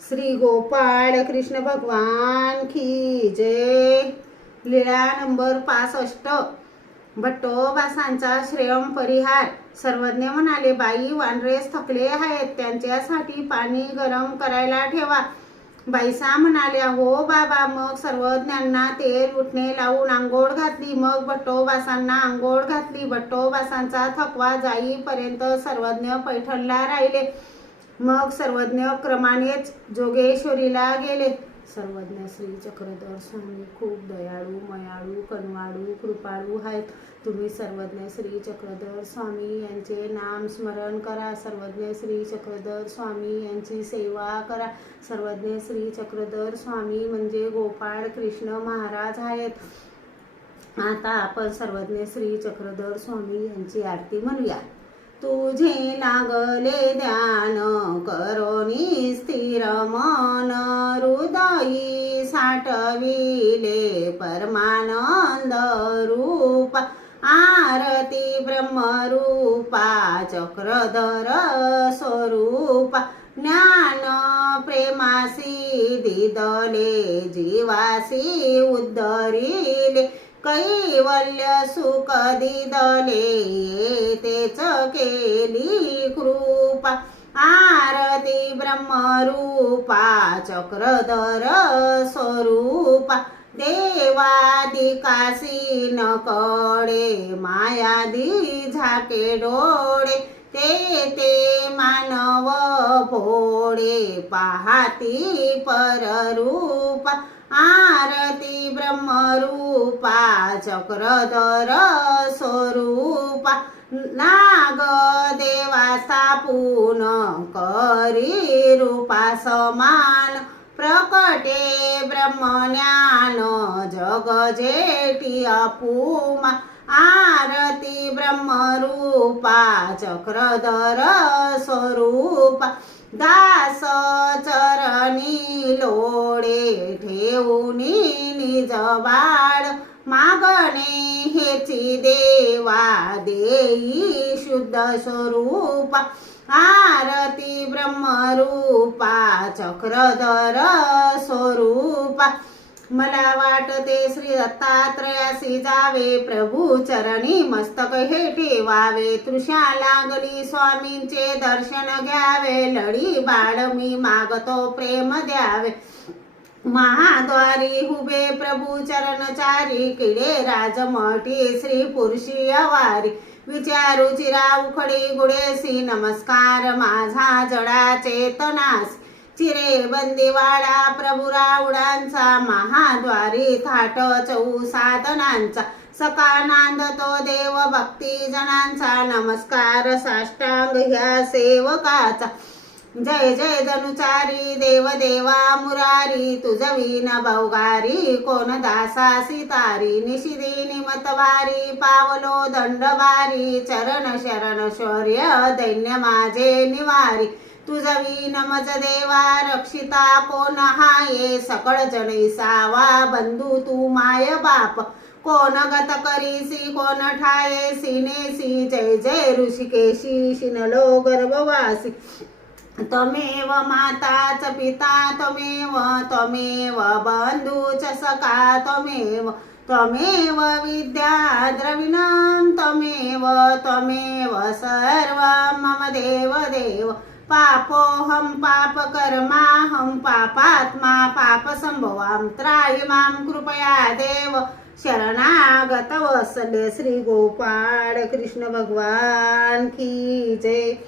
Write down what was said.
श्री गोपाळ कृष्ण भगवान की जय। लीळा नंबर 65। भट्टोबासांचा श्रेयम परिहार। सर्वज्ञ म्हणाले, बाई वानरेच थकले आहेत, त्यांच्यासाठी पाणी गरम करायला ठेवा। बाईसा म्हणाल्या, हो बाबा। मग सर्वज्ञांना तेल उठणे लावून आंघोळ घातली। मग भट्टोबासांना आंघोळ घातली। भट्टोबासांचा थकवा जाईपर्यंत सर्वज्ञ पैठणला राहिले। मग सर्वज्ञ क्रमानेच जोगेश्वरीला गेले। सर्वज्ञ श्री चक्रधर स्वामी खूप दयाळू, मयाळू, कनवाळू, कृपाळू आहेत। तुम्ही सर्वज्ञ श्री चक्रधर स्वामी यांचे नाम स्मरण करा। सर्वज्ञ श्री चक्रधर स्वामी यांची सेवा करा। सर्वज्ञ श्री चक्रधर स्वामी म्हणजे गोपाळ कृष्ण महाराज आहेत। आता आपण सर्वज्ञ श्री चक्रधर स्वामी यांची आरती म्हणूया। तुझे लागले ध्यान करोनी स्थिर मन, हृदयी साठविले परमानंद रूप। आरती ब्रह्मरूपा चक्रधर स्वरूप, ज्ञान प्रेमासी दिदले जीवासी उद्धरिले। कैवल्य सुख दिदले तेच केली कृपा। आरती ब्रह्मरूपा चक्रधर स्वरूपा, देवादिकासी न कळे मायादी झाके डोळे। ते मानव भोळे पाहती पररूपा। आरती ब्रह्मरूपा चक्रधर स्वरूपा, नाग देवासा पून करी रूपा समान। प्रकटे ब्रह्मज्ञान जग जेठी अपुमा। आरती ब्रह्मरूपा चक्रधर स्वरूपा, दास चरणी लोळे ठेवूनी निज बाळ। मागणे हेची देवा देई शुद्ध स्वरूपा। आरती ब्रह्मरूपा चक्रधर स्वरूपा, मला वाटते श्री दत्तात्रयासी जावे। प्रभू चरणी मस्तक हे ठेवावे। तृषा लागली स्वामींचे दर्शन घ्यावे। लढी बाळ मी मागतो प्रेम द्यावे। महाद्वारी हुबे प्रभू चरणचारी, किडे राजमठी श्री पुरुषी अवारी। विचारू चिरा उखडी गुडेसी, नमस्कार माझा जडा चेतनास। चिरे बंदीवाडा प्रभू राऊडांचा, महाद्वारी थाट चौ साधनांचा। सका नांदतो देव भक्ती जनांचा, नमस्कार साष्टांग ह्या सेवकाचा। जय जय धनुचारी देव देवा मुरारी, तुझवीन भौगारी कोण दासा सितारी। निशिदी निमतवारी पावलो दंडबारी, चरण शरण शौर्य दैन्य माझे निवारी। तुझवी नमज देवा रक्षिता कोण हाये, सकळ जणी सावा बंधू तू माय बाप। कोण गत करीसी कोण ठाये सिनेसी, जय जय ऋषिकेशी शिनलो गर्भवासी। त्वमेव माताच पिता त्वमेव, त्वमेव बंधूच सखा त्वमेव। त्वमेव विद्या द्रविणं त्वमेव, त्वमेव सर्वं मम देव देव। पापोऽहं पापकर्माहं पापात्मा पापसंभवां, त्राहि मां कृपया देव। शरणागत वत्सल्य श्री गोपाळ कृष्ण भगवान की जय।